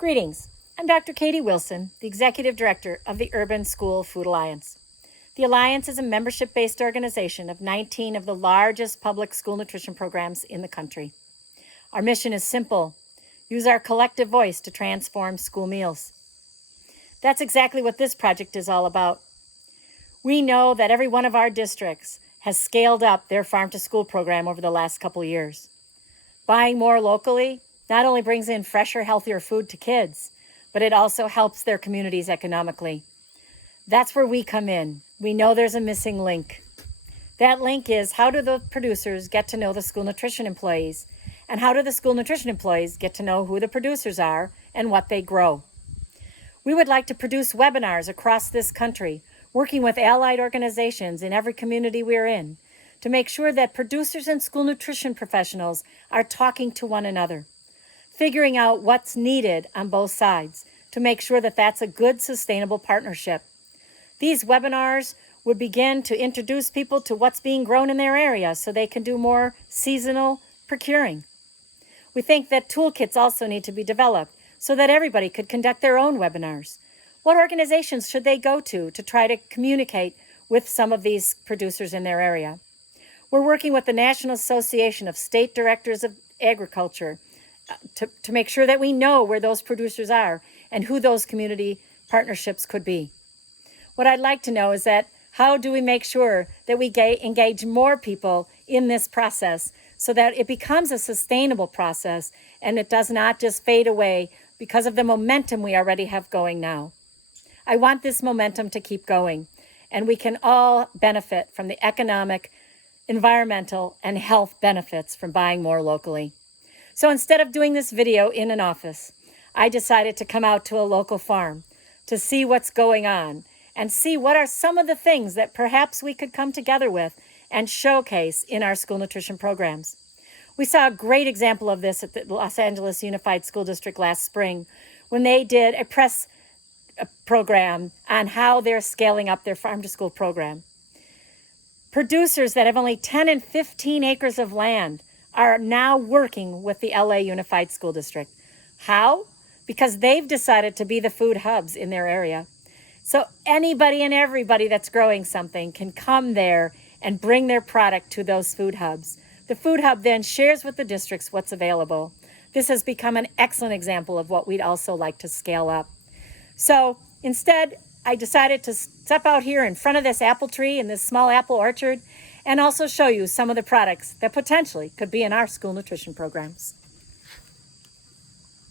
Greetings. I'm Dr. Katie Wilson, the Executive Director of the Urban School Food Alliance. The Alliance is a membership-based organization of 19 of the largest public school nutrition programs in the country. Our mission is simple: use our collective voice to transform school meals. That's exactly what this project is all about. We know that every one of our districts has scaled up their farm-to-school program over the last couple years. Buying more locally not only brings in fresher, healthier food to kids, but it also helps their communities economically. That's where we come in. We know there's a missing link. That link is, how do the producers get to know the school nutrition employees? And how do the school nutrition employees get to know who the producers are and what they grow? We would like to produce webinars across this country, working with allied organizations in every community we're in, to make sure that producers and school nutrition professionals are talking to one another, figuring out what's needed on both sides to make sure that that's a good, sustainable partnership. These webinars would begin to introduce people to what's being grown in their area so they can do more seasonal procuring. We think that toolkits also need to be developed so that everybody could conduct their own webinars. What organizations should they go to try to communicate with some of these producers in their area? We're working with the National Association of State Directors of Agriculture to make sure that we know where those producers are and who those community partnerships could be. What I'd like to know is that how do we make sure that we engage more people in this process so that it becomes a sustainable process and it does not just fade away because of the momentum we already have going now. I want this momentum to keep going, and we can all benefit from the economic, environmental, and health benefits from buying more locally. So instead of doing this video in an office, I decided to come out to a local farm to see what's going on and see what are some of the things that perhaps we could come together with and showcase in our school nutrition programs. We saw a great example of this at the Los Angeles Unified School District last spring when they did a press program on how they're scaling up their farm-to-school program. Producers that have only 10 and 15 acres of land are now working with the LA Unified School District. How? Because they've decided to be the food hubs in their area. So anybody and everybody that's growing something can come there and bring their product to those food hubs. The food hub then shares with the districts what's available. This has become an excellent example of what we'd also like to scale up. So instead, I decided to step out here in front of this apple tree in this small apple orchard and also show you some of the products that potentially could be in our school nutrition programs.